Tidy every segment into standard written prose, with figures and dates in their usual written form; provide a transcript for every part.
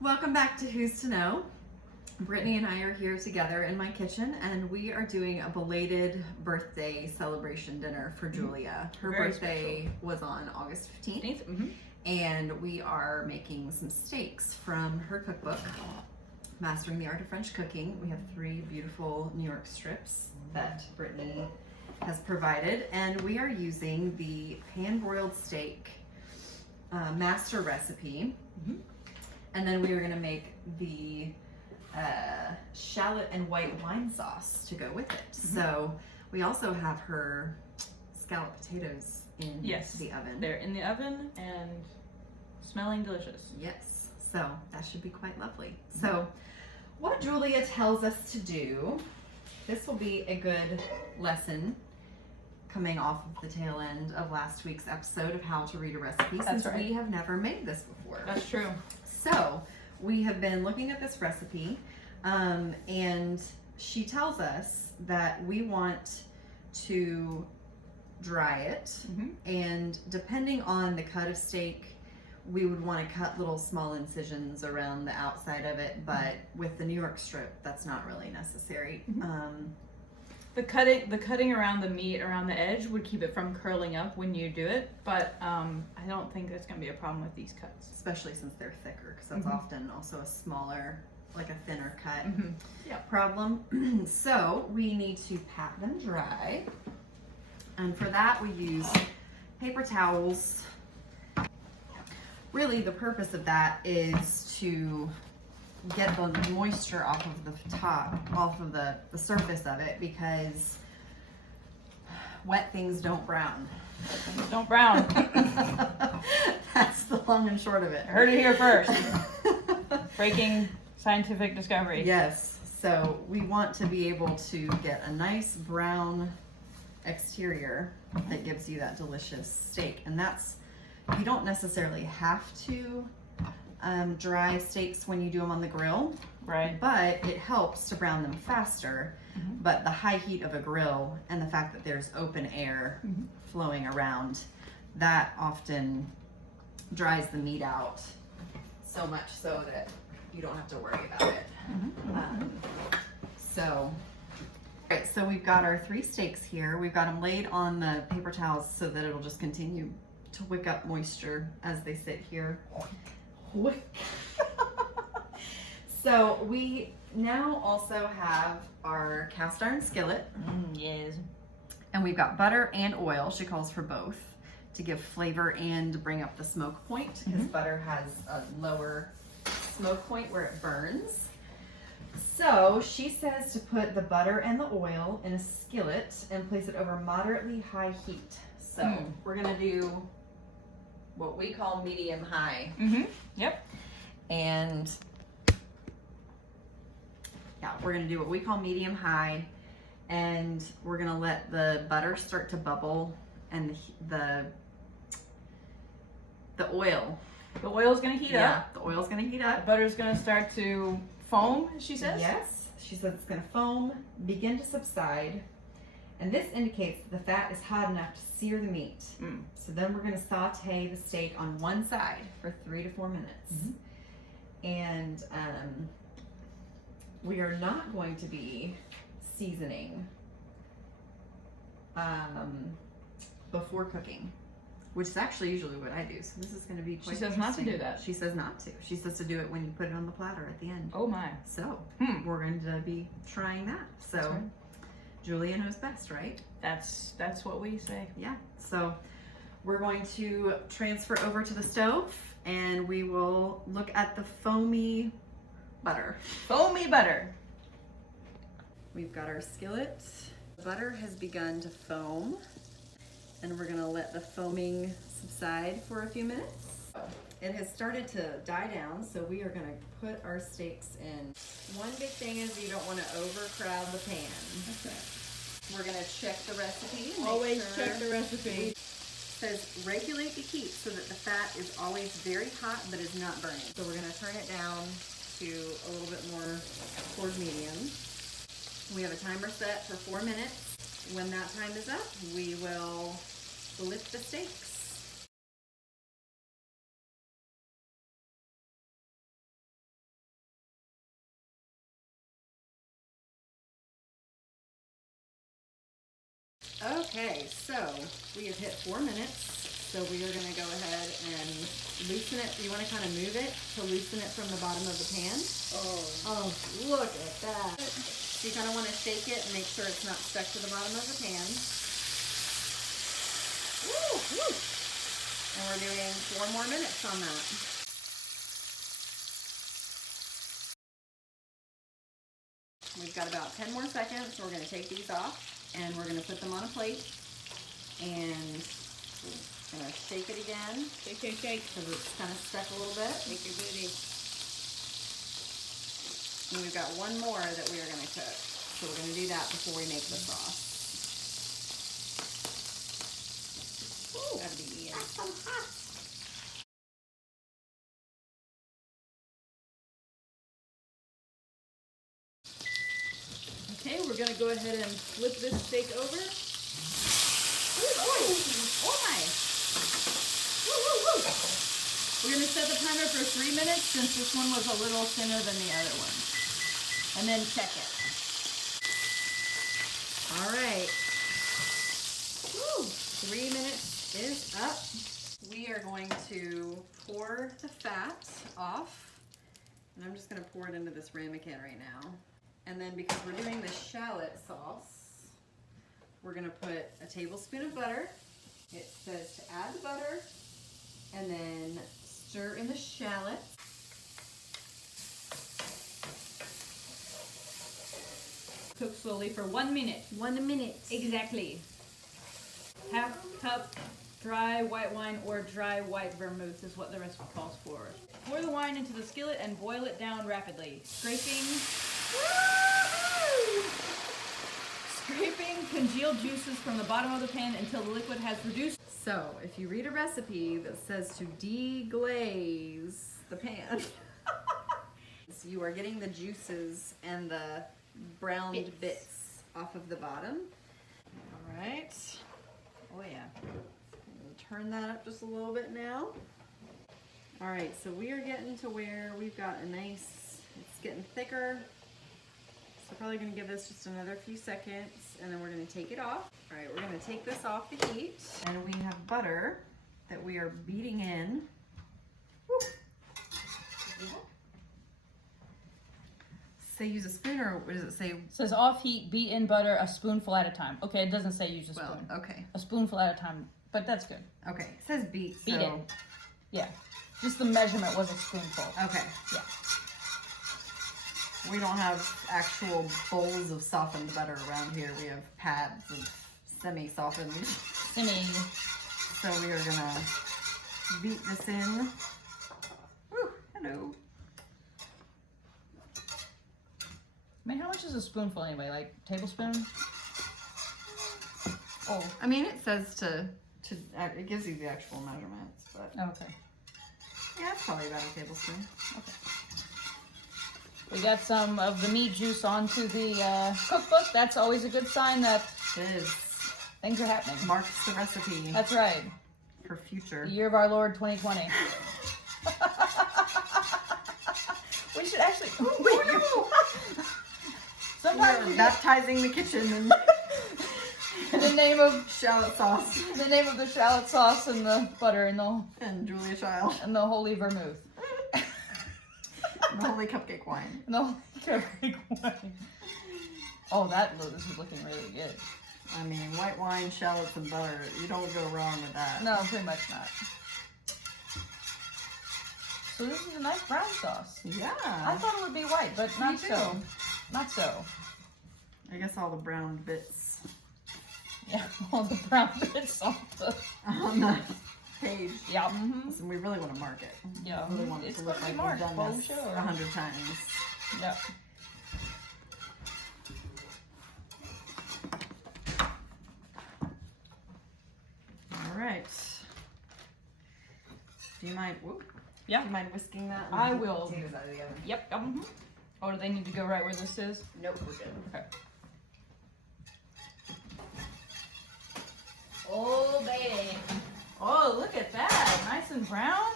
Welcome back to Who's to Know. Brittany and I are here together in my kitchen, and we are doing a belated birthday celebration dinner for Julia. Her Very birthday special. was on August 15th, Mm-hmm. and we are making some steaks from her cookbook, Mastering the Art of French Cooking. We have 3 beautiful New York strips that Brittany has provided, and we are using the pan-broiled steak master recipe. Mm-hmm. And then we are going to make the shallot and white wine sauce to go with it. Mm-hmm. So we also have her scalloped potatoes in the oven. They're in the oven and smelling delicious. Yes, so that should be quite lovely. So what Julia tells us to do, this will be a good lesson coming off of the tail end of last week's episode of how to read a recipe, since we have never made this before. That's true. So we have been looking at this recipe, and she tells us that we want to dry it, and depending on the cut of steak, we would want to cut little small incisions around the outside of it, but with the New York strip, that's not really necessary. The cutting around the meat around the edge would keep it from curling up when you do it, but I don't think that's going to be a problem with these cuts. Especially since they're thicker, because that's often also a smaller, like a thinner cut Yep. problem. So we need to pat them dry, and for that we use paper towels. Really the purpose of that is to get the moisture off of the top, off of the surface of it, because wet things don't brown. Don't brown. That's the long and short of it. Heard it here first. Breaking scientific discovery. Yes, so we want to be able to get a nice brown exterior that gives you that delicious steak. And that's, you don't necessarily have to dry steaks when you do them on the grill, Right. but it helps to brown them faster. But the high heat of a grill and the fact that there's open air flowing around, that often dries the meat out so much so that you don't have to worry about it. So we've got our 3 steaks here. We've got them laid on the paper towels so that it'll just continue to wick up moisture as they sit here. So we now also have our cast iron skillet. Yes. And we've got butter and oil. She calls for both to give flavor and to bring up the smoke point, because butter has a lower smoke point where it burns. So she says to put the butter and the oil in a skillet and place it over moderately high heat. So we're gonna do what we call medium high. Yep. And yeah, we're gonna do what we call medium high, and we're gonna let the butter start to bubble, and the oil. The oil's gonna heat up. The oil's gonna heat The up. butter's gonna start to foam, she says. Yes, she says it's gonna foam, begin to subside, and this indicates that the fat is hot enough to sear the meat. So then we're gonna saute the steak on one side for 3 to 4 minutes. And we are not going to be seasoning before cooking, which is actually usually what I do. So this is going to be quite She says not to do that. She says not to. She says to do it when you put it on the platter at the end. Oh my. So we're going to be trying that. So That's right. Julia knows best, right? That's what we say. Yeah. So we're going to transfer over to the stove, and we will look at the foamy butter. Foamy butter. We've got our skillet. The butter has begun to foam, and we're gonna let the foaming subside for a few minutes. It has started to die down, so we are gonna put our steaks in. One big thing is you don't wanna overcrowd the pan. We're gonna check the recipe. And Always make sure check the recipe. It says regulate the heat so that the fat is always very hot but is not burning. So we're gonna turn it down to a little bit more toward medium. We have a timer set for 4 minutes. When that time is up, we will lift the steaks. Okay, so we have hit 4 minutes. So we are gonna go ahead and loosen it. You wanna kind of move it to loosen it from the bottom of the pan. Oh, look at that. So you kind of wanna shake it and make sure it's not stuck to the bottom of the pan. Woo, woo. And we're doing 4 more minutes on that. We've got about 10 more seconds, so we're going to take these off and we're going to put them on a plate and we're going to shake it again. Shake, shake, shake. Because it's kind of stuck a little bit. Shake your booty. And we've got one more that we are going to cook. So we're going to do that before we make the sauce. Ooh, Gotta be Ian. that's so hot. Okay, we're gonna go ahead and flip this steak over. Oh my! Woo, woo, woo. We're gonna set the timer for 3 minutes since this one was a little thinner than the other one. And then check it. All right. Woo. 3 minutes is up. We are going to pour the fat off. And I'm just going to pour it into this ramekin right now. And then because we're doing the shallot sauce, we're going to put a tablespoon of butter. It says to add the butter and then stir in the shallot. Cook slowly for 1 minute. 1 minute. Exactly. Half cup dry white wine or dry white vermouth is what the recipe calls for. Pour the wine into the skillet and boil it down rapidly. Scraping congealed juices from the bottom of the pan until the liquid has reduced. So, if you read a recipe that says to deglaze the pan, so you are getting the juices and the browned bits off of the bottom. All right. Oh yeah. Turn that up just a little bit now. All right, so we are getting to where we've got a nice, it's getting thicker. So probably gonna give this just another few seconds and then we're gonna take it off. All right, we're gonna take this off the heat and we have butter that we are beating in. Woo. Say use a spoon or what does it say? It says off heat, beat in butter a spoonful at a time. Okay, it doesn't say use a spoon. Well, okay. A spoonful at a time, but that's good. Okay, it says beat, Beat so. it. Yeah. Just the measurement was a spoonful. Okay. Yeah. We don't have actual bowls of softened butter around here. We have pads of semi-softened. Semi. So we are gonna beat this in. Woo, hello. I mean, how much is a spoonful anyway? Like tablespoon? Oh. I mean, it says it gives you the actual measurements, but Okay. yeah, it's probably about a tablespoon. Okay. We got some of the meat juice onto the cookbook. That's always a good sign that It is. things are happening. Marks the recipe That's right. for future. The year of our Lord 2020. We should actually. Oh, Sometimes we're we baptizing the kitchen in in the name of shallot sauce the shallot sauce and the butter and and Julia Child the holy vermouth. and the holy cupcake wine. And the holy cupcake wine. Oh, this is looking really good. I mean, white wine, shallots, and butter. You don't go wrong with that. No, pretty much not. So this is a nice brown sauce. Yeah. I thought it would be white, but Me not too. so. Not so. I guess all the brown bits Yeah, all the brown bits on the. on the page. Yeah. Mm-hmm. Listen, we really want to mark it. Yeah. We really want it It's to look gonna be like we've marked, done for this sure. 100 times. Yeah. All right. Do you mind? Whoop. Yeah. Do you mind whisking that? I will. Potatoes out of the oven. Yep. Mm-hmm. Oh, do they need to go right where this is? Nope, we're good. Okay. Oh, baby. Oh, look at that. Nice and brown.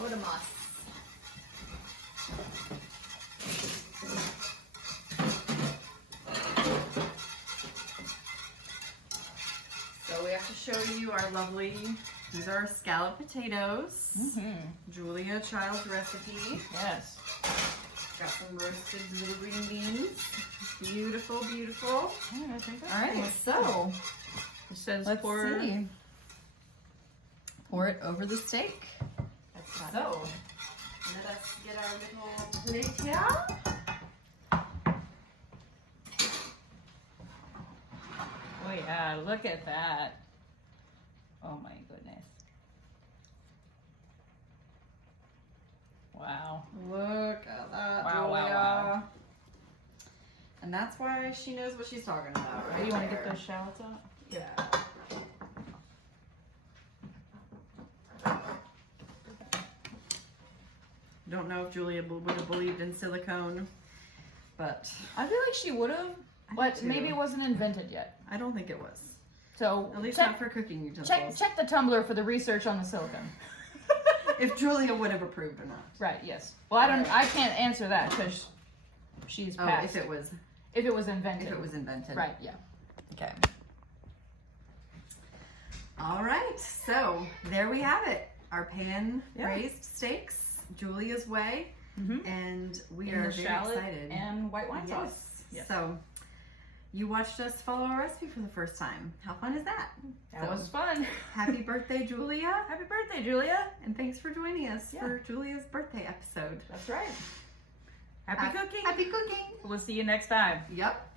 What a muss. we have to show you our lovely, these are our scallop potatoes. Julia Child's recipe. Yes. Got some roasted little green beans. Beautiful, beautiful. Yeah, I think that's All right, good. so It says let's pour. see. Pour it over the steak. So, let us get our little plate here. Oh yeah, look at that. Oh my goodness. Wow. Look at that, Wow, Julia. wow, wow. And that's why she knows what she's talking about, right? You want to there. get those shallots out? Yeah. Don't know if Julia would have believed in silicone, but I feel like she would have, but too. maybe it wasn't invented yet. I don't think it was. So At least check, not for cooking utensils. check the Tumblr for the research on the silicone. If Julia would have approved or not. Right. Yes. Well, I can't answer that because she's Oh, passed. if it was invented. if it was invented. Right. Yeah. Okay. All right. So there we have it. Our pan raised steaks, Julia's way, and we In are the very shallot excited. and white wine sauce. Yes. Yes. So you watched us follow our recipe for the first time. How fun is that? That So, was fun. Happy birthday, Julia. Happy birthday, Julia. And thanks for joining us Yeah. for Julia's birthday episode. That's right. Happy cooking. Happy cooking. We'll see you next time. Yep.